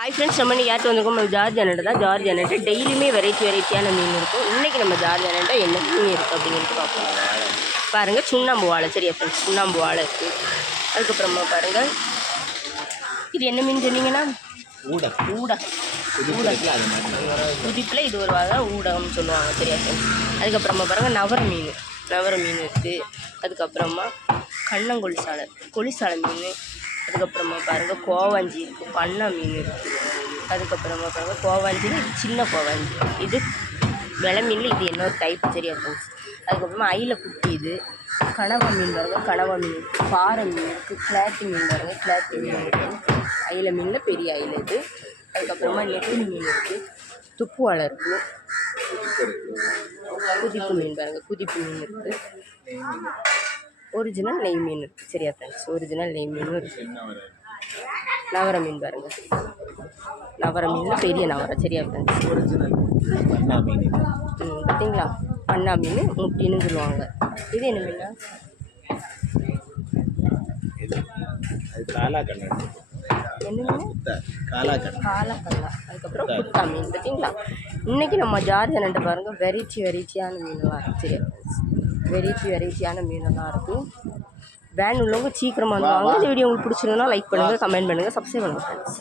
Hi friends நம்ம இன்னைக்கு yard வந்திருக்கோம்? நம்ம ஜார்ஜ் அண்ணன் தான். ஜார்ஜ் அண்ணன் டெய்லியுமே வெரைட்டி வெரைட்டியான மீன் இருக்கும் இன்றைக்கி நம்ம ஜார்ஜ் அண்ணன் என்ன மீன் இருக்குது அப்படிங்கிறது பார்ப்போம். பாருங்கள் சுண்ணாம்பு வாழை. சரியா ஃப்ரெண்ட்ஸ் சுண்ணாம்பு வாழை இருக்குது அதுக்கப்புறமா பாருங்கள் இது என்ன மீன் சொன்னீங்கன்னா? ஊடகம் ஊடகம் புதிப்பில் இது ஒரு வகை ஊடகம்னு சொல்லுவாங்க. சரியா ஃப்ரெண்ட்ஸ் அதுக்கப்புறமா பாருங்கள் நவர மீன். நவர மீன் இருக்குது அதுக்கப்புறமா கண்ணங்கொழிசாலை கொழிசாலை மீன். அதுக்கப்புறமா பாருங்கள் கோவாஞ்சி இருக்குது பண்ணை மீன் இருக்குது அதுக்கப்புறமா பாருங்கள் கோவாஞ்சியில் இது சின்ன கோவாஞ்சி. இது விலை மீனில் இது என்ன டைப் சரியா ஃப்ரெண்ட்ஸ் அதுக்கப்புறமா ஐயில் குட்டி இது. கனவா மீன் பாருங்கள் கனவா மீன் இருக்குது பாறை மீன் இருக்குது கிளாத்தி மீன் பாருங்கள் கிளாத்தி மீன் இருக்குது அயில மீனில் பெரிய அயில இது. அதுக்கப்புறமா நெத்திலி மீன் இருக்குது துப்புவாழை இருக்குது குதிப்பு மீன் பாருங்கள் குதிப்பு மீன் இருக்குது ஒரிஜினல் நெய் மீன் சரியா ஃப்ரெண்ட்ஸ் ஒரிஜினல் நெய் வர நவர மீன் பாருங்கள் நவர மீனில் பெரிய நவரை சரியா ஃப்ரெண்ட்ஸ் ஒரிஜினல் பண்ணா மீன். இது. ம் பார்த்தீங்களா பண்ணா மீன் முட்டின்னு சொல்லுவாங்க. இது என்ன மீனா? காலா கண்ணன் என்ன மீன்? குத்த காலா கண்ணன் காலக்கல்லா அதுக்கப்புறம் குத்தா மீன் பார்த்தீங்களா இன்றைக்கி நம்ம ஜார்ஜ் அண்ணன் பாருங்கள் வெரைட்டி வெரைட்டியான மீன்லாம் சரியா வெரைட்டி வெரைட்டியான மீனெல்லாம் இருக்கும் வேன் உள்ளவங்க சீக்கிரமாக வந்து வாங்க. இந்த வீடியோ உங்களுக்கு பிடிச்சிருந்தா லைக் பண்ணுங்கள் கமெண்ட் பண்ணுங்கள் சப்ஸ்கிரைப் பண்ணுங்கள் ஃப்ரெண்ட்ஸ்